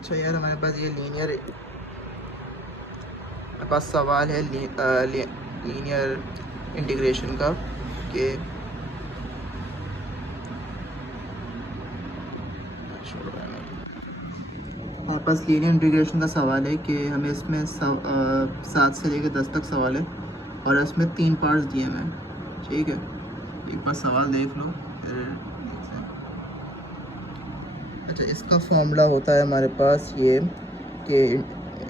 अच्छा यार, हमारे पास ये लीनियर, मेरे पास सवाल है लीनियर इंटीग्रेशन का कि हमारे पास लीनियर इंटीग्रेशन का सवाल है कि हमें इसमें 7 से लेकर 10 तक सवाल है और इसमें 3 पार्ट्स दिए हुए हैं। ठीक है, एक बार सवाल देख लो फिर देखते हैं। अच्छा, इसका फॉर्मूला होता है हमारे पास ये कि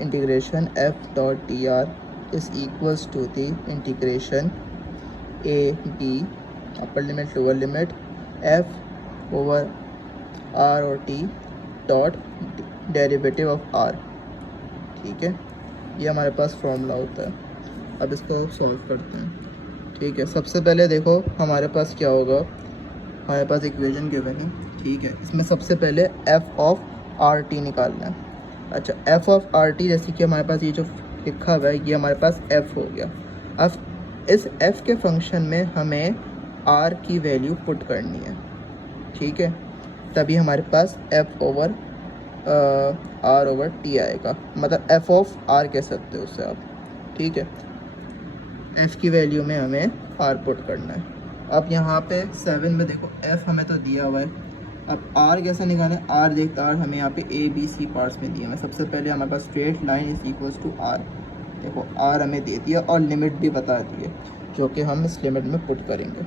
integration F dot D R is equals to the integration A B upper limit lower limit F over R और T dot derivative of R. ठीक है, ये हमारे पास फॉर्मूला होता है। अब इसको सॉल्व करते हैं। ठीक है, सबसे पहले देखो हमारे पास क्या होगा, हमारे पास इक्वेशन गिवन है। ठीक है, इसमें सबसे पहले एफ ऑफ आर टी निकालना है। अच्छा, एफ ऑफ आर टी जैसे कि हमारे पास ये जो लिखा हुआ है ये हमारे पास एफ हो गया। अब इस एफ के फंक्शन में हमें आर की वैल्यू पुट करनी है। ठीक है, तभी हमारे पास F over R over T आएगा, मतलब एफ ऑफ आर कह सकते हो उससे आप। ठीक है, एफ़ की वैल्यू में हमें आर पुट करना है। अब यहाँ पे 7 में देखो एफ़ हमें तो दिया हुआ है, अब आर कैसे निकालें। आर देखते आर हमें यहाँ पे ए बी सी पार्ट्स में दिया हुआ है। सबसे पहले हमारे पास straight line is equals to R. देखो आर हमें दे दिया और लिमिट भी बता दी है जो कि हम इस लिमिट में पुट करेंगे।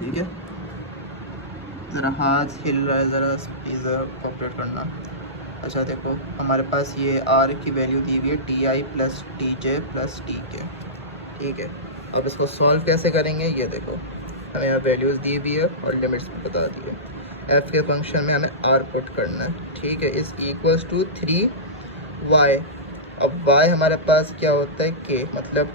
ठीक है, ज़रा हाथ हिल रहा है, ज़रा प्लीज़ कॉपरेट करना। अच्छा देखो हमारे पास ये आर की वैल्यू दी हुई है T I plus T J plus T के। ठीक है, अब इसको सॉल्व कैसे करेंगे, ये देखो हमें यहाँ वैल्यूज़ दी हुई है और लिमिट्स भी बता दी है। एफ़ के फंक्शन में हमें आर पुट करना है। ठीक है, इज़ इक्वल्स टू 3y। अब y हमारे पास क्या होता है k, मतलब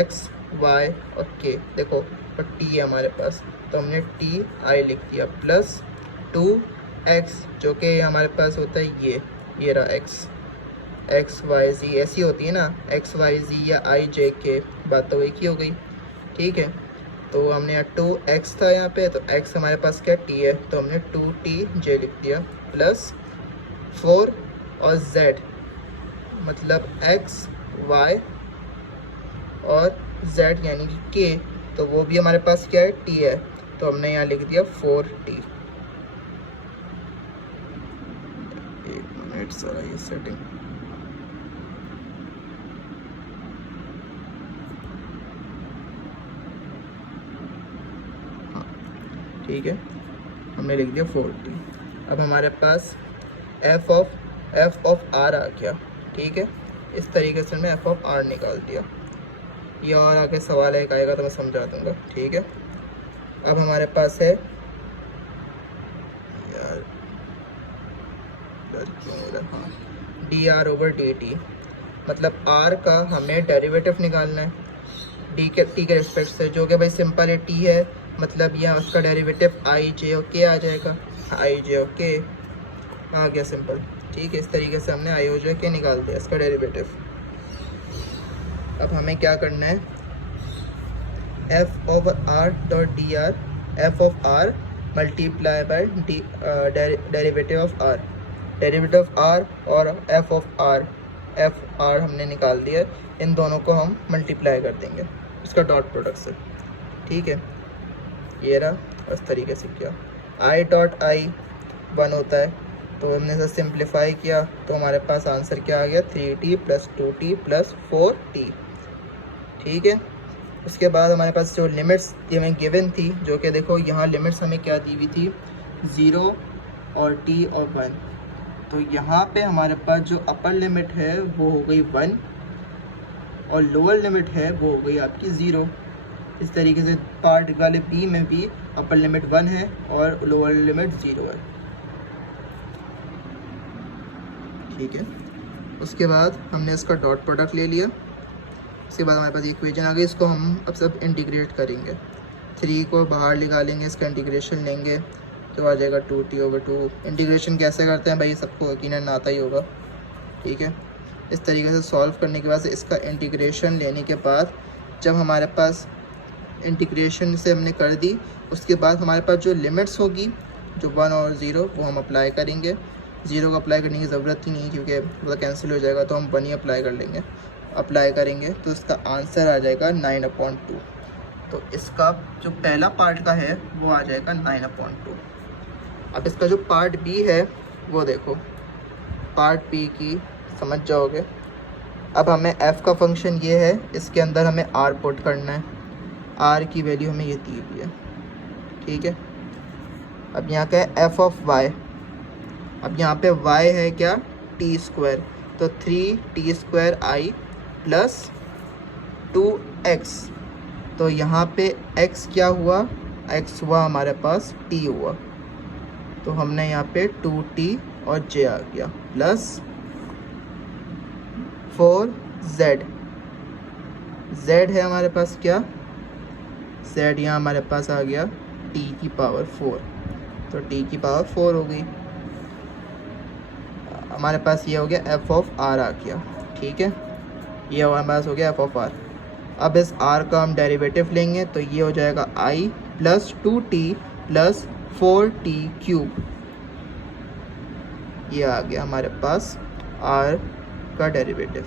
x y और k। देखो और t है हमारे पास, तो हमने टी आई लिख दिया प्लस 2x जो कि हमारे पास होता है ये रहा एक्स वाई जी, ऐसी होती है ना एक्स वाई जी या आई जे के, बात तो एक ही हो गई। ठीक है, तो हमने यहाँ 2x था यहाँ पे, तो x हमारे पास क्या t है, तो हमने 2t लिख दिया प्लस 4 और z मतलब x y और z यानी कि k, तो वो भी हमारे पास क्या है t है, तो हमने यहाँ लिख दिया 4t। एक मिनट सारा ये सेटिंग, ठीक है, हमने लिख दिया 4t। अब हमारे पास एफ ऑफ आर आ गया। ठीक है, इस तरीके से मैं एफ ऑफ आर निकाल दिया। ये और आगे सवाल एक आएगा तो मैं समझा दूंगा। ठीक है, अब हमारे पास है यार D R over D T, मतलब आर का हमें डेरिवेटिव निकालना है टी के रिस्पेक्ट से, जो कि भाई सिंपल है टी है, मतलब यहाँ उसका डेरिवेटिव आई जे ओ के आ जाएगा। आई जे ओ के आ गया सिंपल। ठीक है, इस तरीके से हमने आई ओ जे के निकाल दिया इसका डेरिवेटिव। अब हमें क्या करना है, f over r dot D r, f of r multiply by d derivative of r, derivative of r और एफ ऑफ आर हमने निकाल दिया। इन दोनों को हम मल्टीप्लाई कर देंगे इसका डॉट प्रोडक्ट से। ठीक है, ये रहा इस तरीके से किया। आई डॉट आई 1 होता है, तो हमने इसे सिंप्लीफाई किया तो हमारे पास आंसर क्या आ गया 3t plus 2t plus 4t। ठीक है, उसके बाद हमारे पास जो लिमिट्स हमें गिवन थी, जो कि देखो यहाँ लिमिट्स हमें क्या दी हुई थी 0 और t और 1, तो यहाँ पे हमारे पास जो अपर लिमिट है वो हो गई 1 और लोअर लिमिट है वो हो गई आपकी 0। इस तरीके से पार्ट वाले बी में भी अपर लिमिट 1 है और लोअर लिमिट 0 है। ठीक है, उसके बाद हमने इसका डॉट प्रोडक्ट ले लिया। उसके बाद हमारे पास इक्वेशन आ गई, इसको हम अब सब इंटीग्रेट करेंगे। 3 को बाहर निकालेंगे, इसका इंटीग्रेशन लेंगे तो आ जाएगा 2t ओवर 2। इंटीग्रेशन कैसे करते हैं भाई, सबको यकीनन आता ही होगा। ठीक है, इस तरीके से सॉल्व करने के बाद इसका इंटीग्रेशन लेने के बाद जब हमारे पास इंटीग्रेशन से हमने कर दी, उसके बाद हमारे पास जो लिमिट्स होगी जो 1 और 0 वो हम अप्लाई करेंगे। ज़ीरो को अप्लाई करने की ज़रूरत ही नहीं क्योंकि वो कैंसिल हो जाएगा, तो हम 1 ही अप्लाई कर लेंगे। अप्लाई करेंगे तो इसका आंसर आ जाएगा 9/2। तो इसका जो पहला पार्ट का है वो आ जाएगा 9/2। अब इसका जो पार्ट बी है वो देखो, पार्ट बी की समझ जाओगे। अब हमें f का फंक्शन ये है, इसके अंदर हमें r पुट करना है, r की वैल्यू हमें ये दी हुई है, ठीक है। अब यहाँ का है f ऑफ y, अब यहाँ पे y है क्या, t², तो 3t² i प्लस 2x, तो यहाँ पे x क्या हुआ, x हुआ हमारे पास t हुआ, तो हमने यहाँ पे 2t और j आ गया प्लस 4z, z है हमारे पास क्या, z यहाँ हमारे पास आ गया t की पावर 4, तो t की पावर 4 हो गई। हमारे पास ये हो गया f ऑफ r आ गया, ठीक है, ये हमारे पास हो गया f ऑफ r। अब इस r का हम डेरिवेटिव लेंगे तो ये हो जाएगा i plus 2t plus 4t³, ये आ गया हमारे पास r का डेरिवेटिव।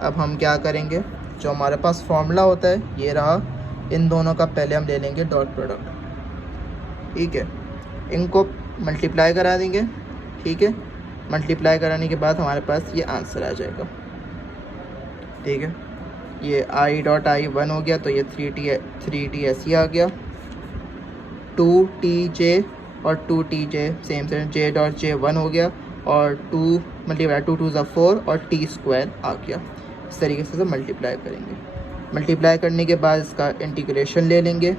अब हम क्या करेंगे, जो हमारे पास फॉर्मूला होता है ये रहा, इन दोनों का पहले हम ले लेंगे डॉट प्रोडक्ट, ठीक है, इनको मल्टीप्लाई करा देंगे, ठीक है। मल्टीप्लाई कराने के बाद हमारे पास ये आंसर आ जाएगा, ठीक है। ये i डॉट i 1 हो गया, तो ये 3t ऐसे ही आ गया, 2tj और 2tj same same, j dot j 1 हो गया, और 2 मल्टीप्लाई 2 2 4 और t² आ गया। इस तरीके से मल्टीप्लाई करेंगे। मल्टीप्लाई करने के बाद इसका इंटीग्रेशन ले लेंगे,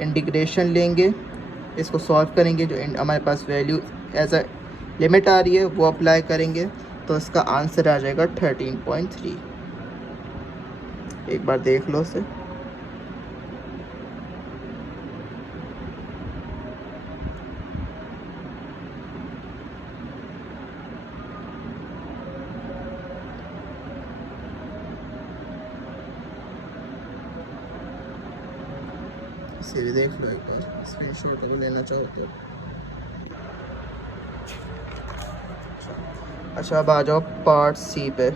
इंटीग्रेशन लेंगे, इसको सॉल्व करेंगे, जो हमारे पास वैल्यू एज अ लिमिट आ रही है वो अप्लाई करेंगे, तो इसका आंसर आ जाएगा 13.3। एक बार देख लो इसे, इसे भी देख लो एक बार, स्क्रीनशॉट अगर लेना चाहो तो। अच्छा अब आ जाओ पार्ट सी पे।